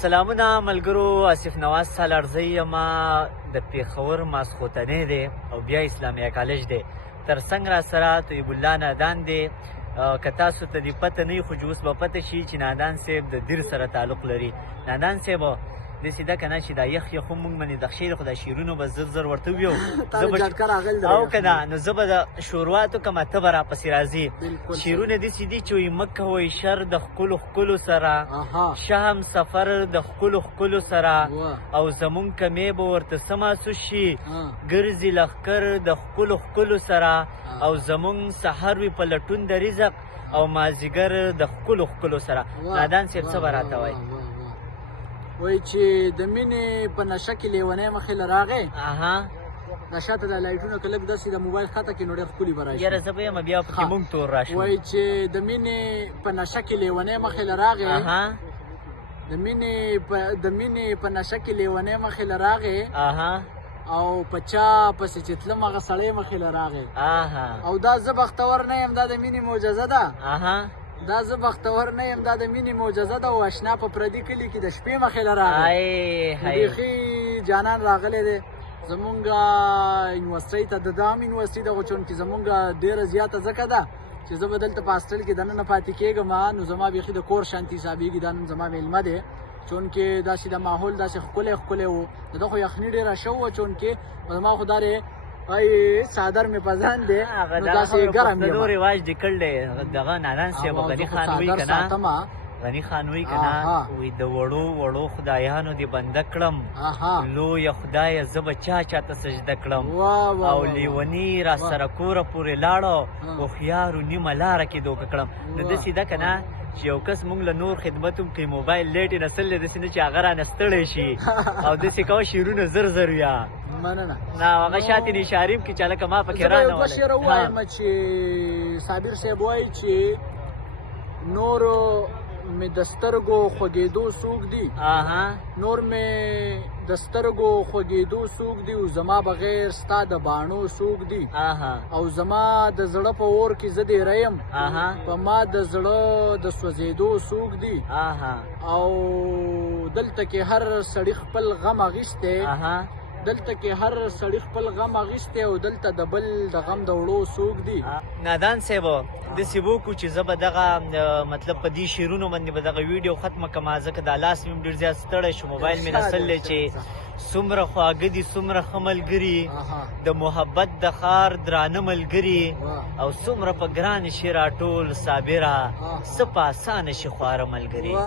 سلامونه ملګرو، آصف نواز سالارزی یم. د پېښور ماسخوتنۍ دی او بیا اسلامیه کالج دی. ترڅنګ را سره طیب الله نادان دی. که تاسو ته دې پته نه وي خو اوس به پته شي چې نادان صاحب د دیر سره تعلق لري. نادان صاحب داسې ده که نه چې دا یخ یخ هم موږ باندې د خیر خو دا شعرونه به زر زر ورته ویو او که نه نو زه به د شروعاتو کومه ته به راپسې راځي. شعرونه داسې دي چې وایي مه کوئ شر د ښکلو ښکلو سره، شه هم سفر د ښکلو ښکلو سره، او زمونږ کمې به ورته څه محسوس شي، ګرځي لښکر د ښکلو ښکلو سره، او زمونږ سحر وي په لټون د رزق او مازدیګر د ښکلو ښکلو سره. نادان صاحب څه به راته وایي؟ وای چې د مینې په نشه کې لیونی مخې له راغی، نشه ته د لایټونه که لږ داسې د موبایل خطه کړي نو ډېر ښکلي به راشي. یاره زه به یم بیا پکې مونږ تور راشو. وایي چې د مینې په نشه کې لیونی مخې له راغی، د مینې په نشه کې لیونی مخې له راغی، او په چا پسې چې تلم هغه سړی مخې له راغی. او دا زه بختور نه یم، دا د مینې معجزه ده. دا زه بختور نه یم، دا د مینې معجزه ده. او اشنا په پردي کلي کې د شپې مخې له راغی. بیخي جانان راغلی دی زمونږ یونیورسټۍ ته. د دا هم یونیورسټۍ ده خو چونکې زمونږ ډېره زیاته ځکه ده چې زه به دلته په هاسټل کې دننه پاتې کېږم، نو زما بیخي د کور شانتي حسابېږي. دا نن زما میلمه دی چونکې داسې د ماحول داسې ښکلی ښکلی و. د ده خو یخني ډېره ښه وه چونکې زما خو دا دی څادر مې په ځان دی نو داسې ګرم یم. رواج دې کړ دی دغه نادان صاحب غني خان وایي که نه، غني خان وایي که نه، وایي د وړو وړو خدایانو دې بنده کړم، لویه خدایه زه به چا چاته سجده کړم، او لیوني را سره کوره پورې لاړو، هوښیارو نیمه لاره کې دوکه کړم. نو داسې ده که نه چې یو کس مونږ له نور خدمت هم کوي، موبایل لیټ یې نستلی داسې نه چې هغه رانه ستړی شي او داسې کوه شعرونه زر زر ویا. مننه. نه هغه شاتې نشاریم کې چې هلکه ما پکې رانه زه به یو دوه شعره ووایم چې صابر صاحب وایي چې نورو مې د سترګو خوږېدو څوک دي، نور مې د سترګو خوږېدو څوک دي، او زما بغیر ستا د باڼو څوک دي، او زما د زړه په اور کې زه ډېره یم، په ما د زړه د سوځېدو څوک دي، او دلته کې هر سړي خپل غم اخیستی، دلته کې هر سړي خپل غم اخیستی، او دلته د بل د غم د وړو څوک دي. نادان صاحب داسې وکړو چې زه به دغه مطلب په دې شعرونو باندې به دغه ویډیو ختمه کړم، ځکه دا لاس مې هم ډېر زیات ستړی شو، موبایل مې نسل دی چې څومره خواږه دي څومره ښه ملګري، د محبت د ښار درانه ملګري، او څومره په ګرانه شي راټول صابره څه په اسانه شي خواره ملګري.